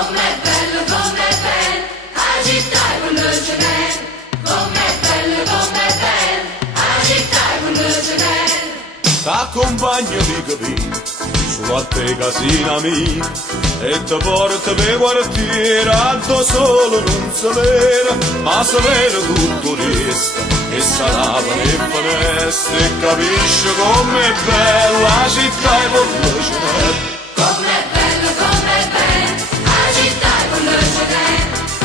com'è bello, agitare con le genere. Com'è bello, agitare con le genere. T'accompagno di capire sulla te casina mia e ti porto per quartiere alto solo non sapere, ma sapere tutto resta e sarà le finestre e capisci com'è bella la città e con le genere. Com'è bello, agitare con le genere.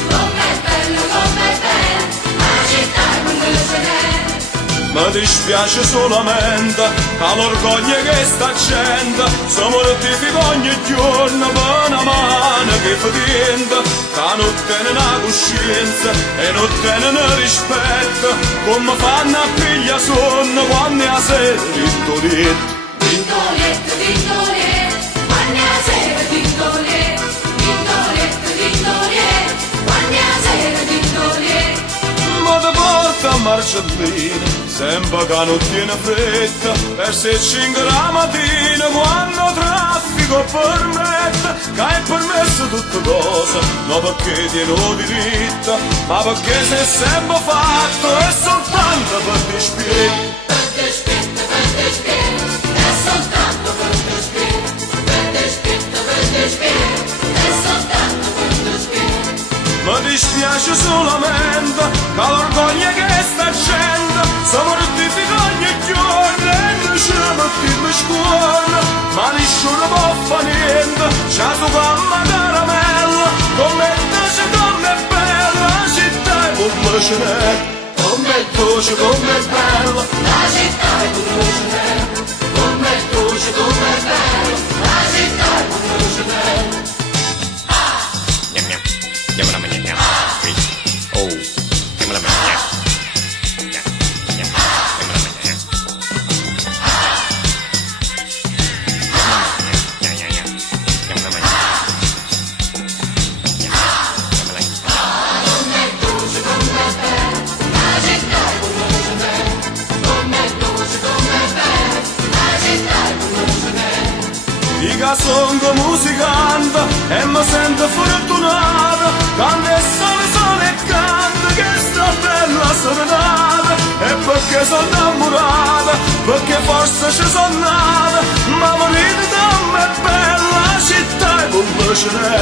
Com'è bello, agitare con le genere. Mi dispiace solamente che l'orgoglio che sta accenda si mortifica ogni giorno per una mano che fa tinta, che non tiene una coscienza e non tiene un rispetto, come fanno a pigliare sonno quando è a sera dittoletto. Dittoletto, dittoletto, quando è a sera dittoletto. Dittoletto, dittoletto, quando è a sera dittoletto. Ma ti porta a Marcellina, sempre che non tiene fretta, verso le 5 la mattina quando traffico permette, che è permesso tutte cose, non perché tiene diritto, ma perché si è sempre fatto e soltanto per dispiego. Per dispetto, è soltanto per dispetto. Per dispetto, è soltanto per dispetto. Mi dispiace solamente che l'orgoglio che sta accenda si mortifica ogni giorno e non ci mettiamo scuola, ma nessuno può fare niente, c'è tu gamma caramella, come dolce, come bella la città e come ce n'è, come dolce, come bella La città è come ce n'è. Com'è dolce, com'è bello, la città è come ce n'è. Nham nham, nham nham nham nham. Oh, nham nham nham. Nham nham nham nham. Nham nham nham. Nham nham nham. Com'è dolce, com'è bello, la città è come ce n'è. Com'è dolce, com'è bello, la città è come ce n'è. Dica songo musicante e mi sento fortunato, quando è sole e canta che sta bella serenata, e perché sono innamorata, perché forse ci sono nata, ma morire da me è bella la città e come ce n'è.